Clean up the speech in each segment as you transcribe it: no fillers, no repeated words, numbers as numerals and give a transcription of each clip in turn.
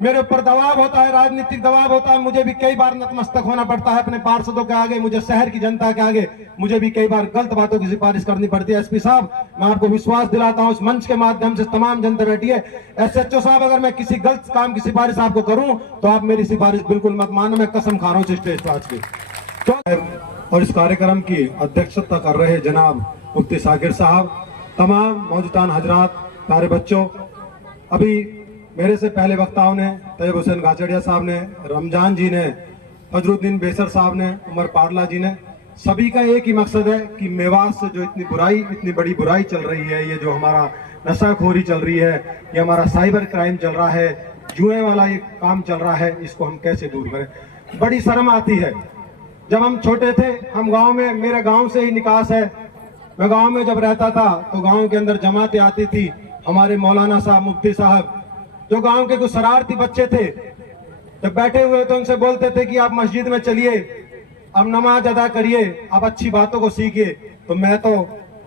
मेरे ऊपर दबाव होता है, राजनीतिक दबाव होता है, मुझे भी कई बार नतमस्तक होना पड़ता है अपने पार्षदों के आगे, मुझे शहर की जनता के आगे, मुझे भी कई बार गलत बातों की सिफारिश करनी पड़ती है। एसपी साहब, मैं आपको विश्वास दिलाता हूं इस मंच के माध्यम से, तमाम जनता बैठी है, एसएचओ साहब, अगर मैं किसी गलत काम की सिफारिश आपको करूं तो आप मेरी सिफारिश बिल्कुल मत मानो, मैं कसम खा रहा हूं स्टेज पर आज की। तो और इस कार्यक्रम की अध्यक्षता कर रहे जनाब मुफ्ती साकिर साहब, तमाम मौजूदान हजरात, प्यारे बच्चों, अभी मेरे से पहले वक्ताओं ने, तैयब हुसैन गाचड़िया साहब ने, रमजान जी ने, फजरुद्दीन बेसर साहब ने, उमर पाडला जी ने, सभी का एक ही मकसद है कि मेवात से जो इतनी बड़ी बुराई चल रही है, ये जो हमारा नशाखोरी चल रही है, ये हमारा साइबर क्राइम चल रहा है, जुए वाला ये काम चल रहा है, इसको हम कैसे दूर करें। बड़ी शर्म आती है, जब हम छोटे थे, हम गांव में, मेरे गांव से ही निकास है, मैं गांव में जब रहता था तो गांव के अंदर जमातें आती थी, हमारे मौलाना साहब, मुफ्ती साहब, जो गांव के कुछ शरारती बच्चे थे, जब बैठे हुए तो उनसे बोलते थे कि आप मस्जिद में चलिए, अब नमाज अदा करिए, आप अच्छी बातों को सीखिए। तो मैं तो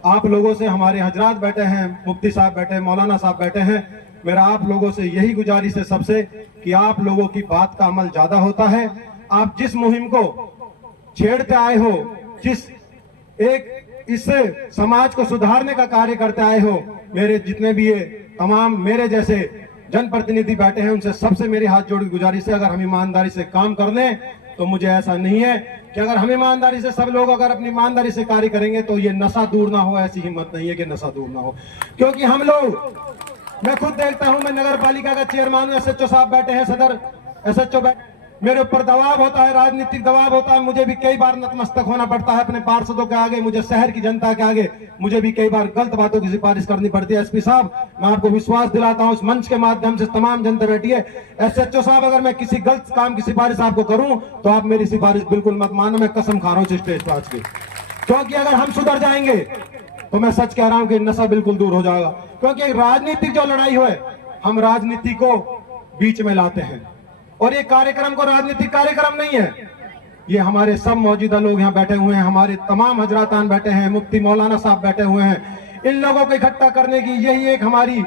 आप लोगों से, हमारे हजरात बैठे हैं, मुफ्ती साहब बैठे हैं, मौलाना साहब बैठे हैं, मेरा आप लोगों से यही गुजारिश है सबसे कि आप लोगों की बात का अमल ज्यादा होता है। आप जिस मुहिम को छेड़ते आए हो, जिस एक इस समाज को सुधारने का कार्य करते आए हो, मेरे जितने भी ये तमाम मेरे जैसे जनप्रतिनिधि बैठे हैं, उनसे सबसे मेरी हाथ जोड़ की गुजारिश है, अगर हम ईमानदारी से काम कर लें तो मुझे ऐसा नहीं है कि अगर हम ईमानदारी से, सब लोग अगर अपनी ईमानदारी से कार्य करेंगे तो ये नशा दूर ना हो, ऐसी हिम्मत नहीं है कि नशा दूर ना हो। क्योंकि हम लोग, मैं खुद देखता हूं, मैं नगर पालिका का चेयरमैन हूं, एसएचओ साहब बैठे हैं, सदर एसएचओ बैठे, मेरे ऊपर दबाव होता है, राजनीतिक दबाव होता है, मुझे भी कई बार नतमस्तक होना पड़ता है अपने पार्षदों के आगे, मुझे शहर की जनता के आगे, मुझे भी कई बार गलत बातों की सिफारिश करनी पड़ती है। एसपी साहब, मैं आपको विश्वास दिलाता हूं इस मंच के माध्यम से, तमाम जनता बैठी है, एसएचओ साहब, अगर मैं किसी गलत काम की सिफारिश आपको करूं तो आप मेरी सिफारिश बिल्कुल मत मानो, मैं कसम खा रहा हूं स्टेज पर आज की। क्योंकि अगर हम सुधर जाएंगे तो मैं सच कह रहा हूं कि नशा बिल्कुल दूर हो जाएगा। क्योंकि राजनीतिक जो लड़ाई है, हम राजनीति को बीच में लाते हैं, और ये कार्यक्रम को राजनीतिक कार्यक्रम नहीं है, ये हमारे सब मौजूदा लोग यहाँ बैठे हुए हैं, हमारे तमाम हजरातान बैठे हैं, मुफ्ती मौलाना साहब बैठे हुए हैं, इन लोगों को इकट्ठा करने की यही एक हमारी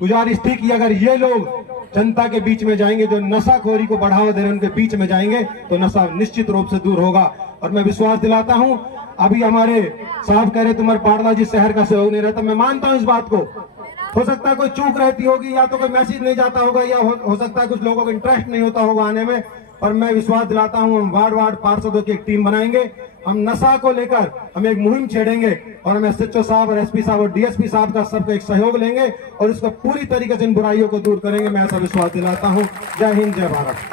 गुजारिश थी कि अगर ये लोग जनता के बीच में जाएंगे, जो नशाखोरी को बढ़ावा दे रहे हैं उनके बीच में जाएंगे, तो नशा निश्चित रूप से दूर होगा। और मैं विश्वास दिलाता हूं, अभी हमारे साहब कह रहे उमर पाडला जी शहर का सहयोग नहीं रहता, मैं मानता हूं इस बात को, हो सकता है कोई चूक रहती होगी, या तो कोई मैसेज नहीं जाता होगा, या हो सकता है कुछ लोगों को इंटरेस्ट नहीं होता होगा आने में, पर मैं विश्वास दिलाता हूं, हम वार्ड पार्षदों की एक टीम बनाएंगे, हम नशा को लेकर हम एक मुहिम छेड़ेंगे, और हम एसएचओ साहब और एसपी साहब और डीएसपी साहब का सबका एक सहयोग लेंगे और इसको पूरी तरीके से इन बुराइयों को दूर करेंगे, मैं ऐसा विश्वास दिलाता हूं। जय हिंद, जय भारत।